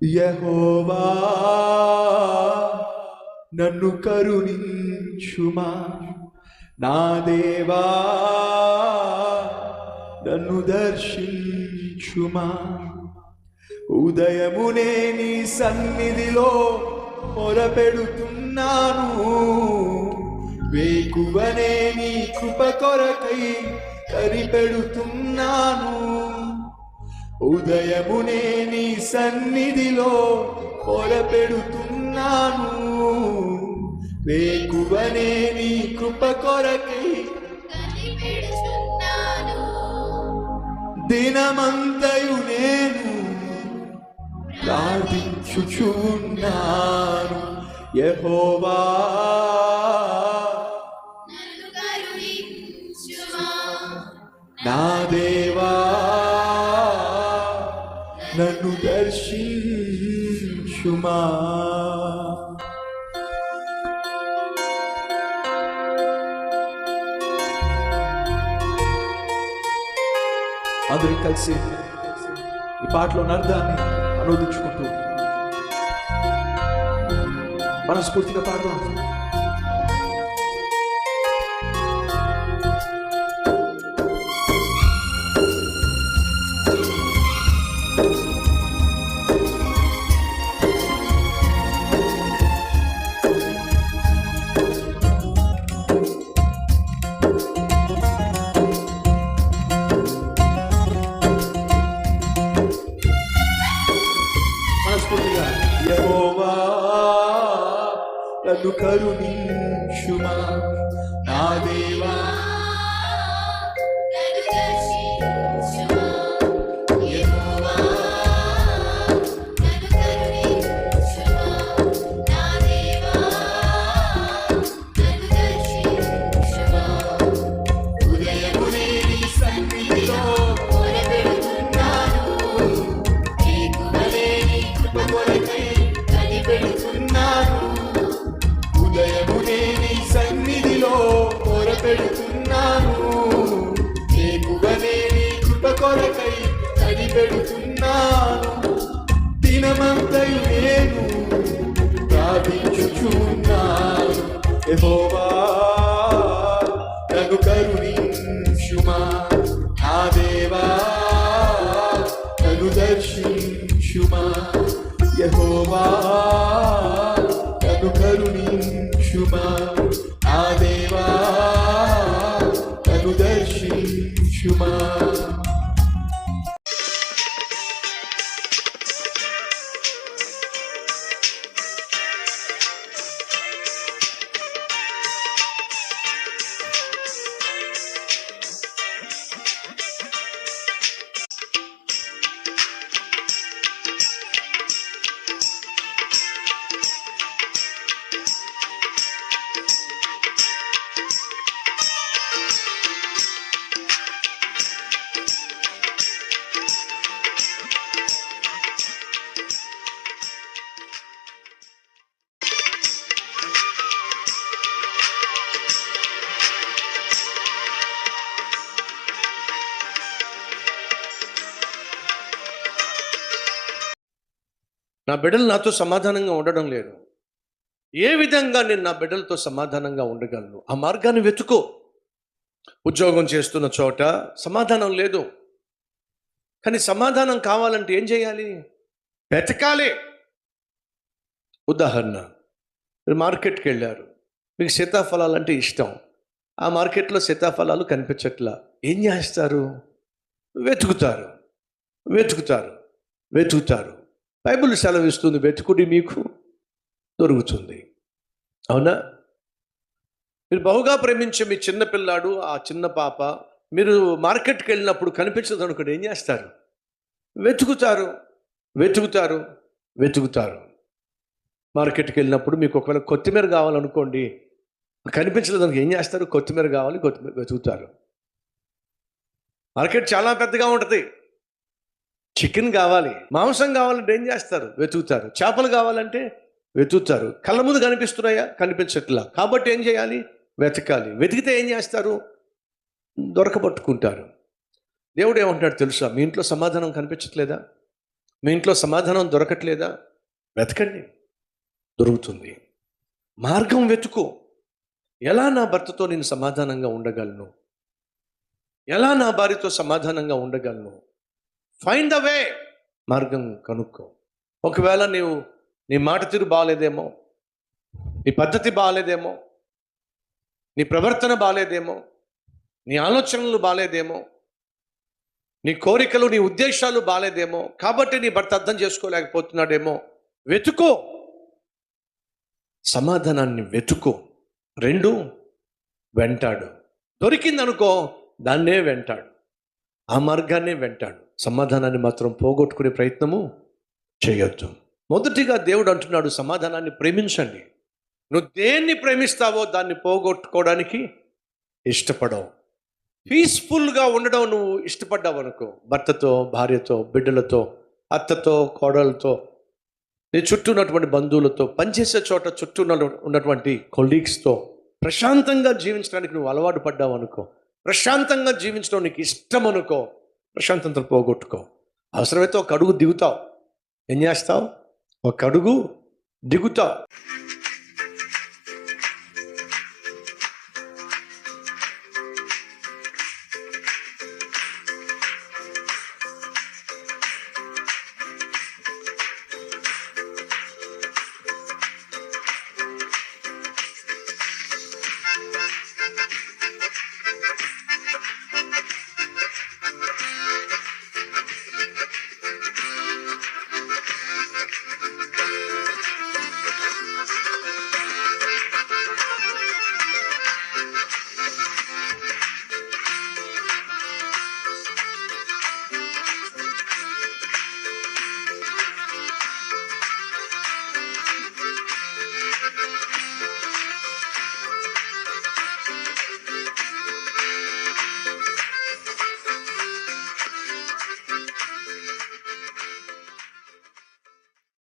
యెహోవా నన్ను కరుణించుమా, నా దేవా నన్ను దర్శించుమా. ఉదయమునే నీ సన్నిధిలో మొరపెడుతున్నాను, వేకువనే నీ కృప కొరకై కనిపెడుతున్నాను. ఉదయమునే నీ సన్నిధిలో మొరపెడుతున్నాను, వేకువనే నీ కృప కొరకై దినమంతయు నేను ప్రార్థించుచున్నాను. యెహోవా నా దేవా నన్ను దర్శించుమా. అందరూ కలిసి ఈ పాటలోని అర్థాన్ని అనువదించుకుంటూ మనస్ఫూర్తిగా పాడదాం. యెహోవా నన్ను కరుణించుమా, నా దేవా పెడుతున్నాను, వేకువనే నీ కృప కొరకై కనిపెడుతున్నాను. దినమంతయు నేను ప్రార్థించుచున్నాను. యెహోవా నన్ను కరుణించుమా, నా దేవా నన్ను దర్శించుమా. యెహోవా నన్ను కరుణించుమా, నా దేవా నన్ను దర్శించుమా. నా బిడ్డలు నాతో సమాధానంగా ఉండడం లేదు. ఏ విధంగా నేను నా బిడ్డలతో సమాధానంగా ఉండగలను? ఆ మార్గాన్ని వెతుకో. ఉద్యోగం చేస్తున్న చోట సమాధానం లేదు, కానీ సమాధానం కావాలంటే ఏం చేయాలి? వెతకాలి. ఉదాహరణ, మీరు మార్కెట్కి వెళ్ళారు, మీకు సీతాఫలాలు అంటే ఇష్టం. ఆ మార్కెట్లో సీతాఫలాలు కనిపించట్లా, ఏం చేస్తారు? వెతుకుతారు, వెతుకుతారు, వెతుకుతారు. బైబిల్ సెలవిస్తుంది, వెతుకుడి మీకు దొరుకుతుంది. అవునా? మీరు బహుగా ప్రేమించే మీ చిన్న పిల్లాడు, ఆ చిన్న పాప, మీరు మార్కెట్కి వెళ్ళినప్పుడు కనిపించదు అనుకోండి, ఏం చేస్తారు? వెతుకుతారు, వెతుకుతారు, వెతుకుతారు. మార్కెట్కి వెళ్ళినప్పుడు మీకు ఒకవేళ కొత్తిమీర కావాలనుకోండి, కనిపించలేదు అనుకో, ఏం చేస్తారు? కొత్తిమీర కావాలి, కొత్తిమీర వెతుకుతారు. మార్కెట్ చాలా పెద్దగా ఉంటుంది. చికెన్ కావాలి, మాంసం కావాలంటే ఏం చేస్తారు? వెతుకుతారు. చేపలు కావాలంటే వెతుకుతారు. కళ్ళ ముందు కనిపిస్తున్నాయా? కనిపించట్లా. కాబట్టి ఏం చేయాలి? వెతకాలి. వెతికితే ఏం చేస్తారు? దొరకబట్టుకుంటారు. దేవుడు ఏమంటున్నాడు తెలుసా? మీ ఇంట్లో సమాధానం కనిపించట్లేదా? మీ ఇంట్లో సమాధానం దొరకట్లేదా? వెతకండి, దొరుకుతుంది. మార్గం వెతుకు. ఎలా నా భర్తతో నేను సమాధానంగా ఉండగలను? ఎలా నా భార్యతో సమాధానంగా ఉండగలను? Find the way. మార్గం కనుక్కో. ఒకవేళ నీ మాట తీరు బాగాలేదేమో, నీ పద్ధతి బాగాలేదేమో, నీ ప్రవర్తన బాగాలేదేమో, నీ ఆలోచనలు బాగాలేదేమో, నీ కోరికలు నీ ఉద్దేశాలు బాగాలేదేమో, కాబట్టి నీ భర్త అర్థం చేసుకోలేకపోతున్నాడేమో. వెతుకో, సమాధానాన్ని వెతుకో. 2, వెంటాడు. దొరికిందనుకో, దాన్నే వెంటాడు, ఆ మార్గాన్నే వెంటాడు. సమాధానాన్ని మాత్రం పోగొట్టుకునే ప్రయత్నము చేయొద్దు. మొదటిగా దేవుడు అంటున్నాడు, సమాధానాన్ని ప్రేమించండి. నువ్వు దేన్ని ప్రేమిస్తావో దాన్ని పోగొట్టుకోవడానికి ఇష్టపడవు. పీస్ఫుల్గా ఉండడం నువ్వు ఇష్టపడ్డావు అనుకో, భర్తతో, భార్యతో, బిడ్డలతో, అత్తతో, కోడలతో, నీ చుట్టూ ఉన్నటువంటి బంధువులతో, పనిచేసే చోట చుట్టూ ఉన్నటువంటి కొలీగ్స్తో ప్రశాంతంగా జీవించడానికి నువ్వు అలవాటు పడ్డావు అనుకో, ప్రశాంతంగా జీవించడం నీకు ఇష్టం అనుకో, ప్రశాంతతను పోగొట్టుకో. అవసరమైతే ఒక అడుగు దిగుతావు. ఏం చేస్తావు? ఒక అడుగు దిగుతావు.